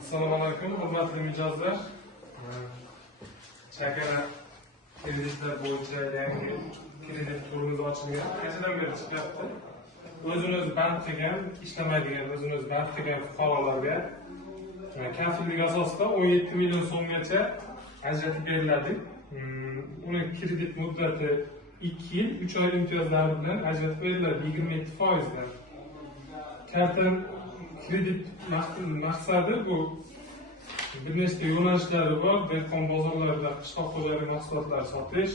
Assalomu alaykum, hurmatli mijozlar. Chakana kreditlar bo'yicha yangi kredit turimiz ochilgan. Qanchadan beri chiqyapti? O'zini band qilgan, ishlamaydigan, o'zini band qilgan fuqarolarga kafillik asosida 17 million so'mgacha ajratib beriladi. Uni kredit muddati 2 yil, 3 oy imtiyozlari bilan ajratib beriladi 27%. Kartın kredit maqsadi bu bir nechta yo'nalishlari bor. Dehqon bozorlarida qishloq xo'jaligi mahsulotlari sotish,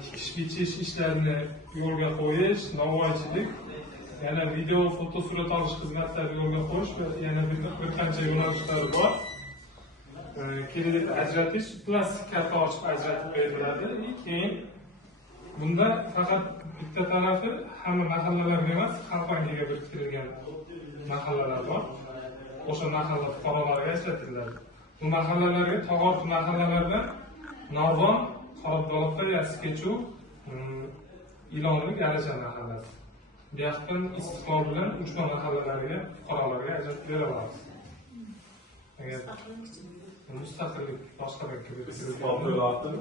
tikish bichish ishlarini yo'lga qo'yish, novvoychilik, yana video, foto, surat olish xizmatlarini yo'lga qo'yish va yana bir qancha yo'nalishlari bor. Kredit ajratish, plastik karta ochib ajratib beriladi. Keyin bunda faqat bitta tarafi hamma mahallalarga emas, Xalq bankiga biriktirilgan mahallalar bor. O'sha mahalla fuqarolarga ajratiladi. Bu mahallalarga tog'or mahallalardan Navon, Qorabdoliqqa, Yassikechuv, Ilonlik, Aracha mahallasi. Bu yoqdan Istiqlol bilan uchma mahallalarga fuqarolarga ajratib bera olamiz. Agar mustaqillik boshqa bankka biriktirilgan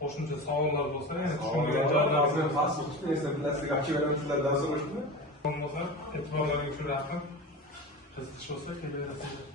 qo'shimcha savollar bo'lsa, yana tushunmagan joylarga pasport esa plastik aktivlardan so'rashmi? bo'lmasa, e'tiborlaringiz uchun rahmat. Qiziqish bo'lsa, kelaverasizlar.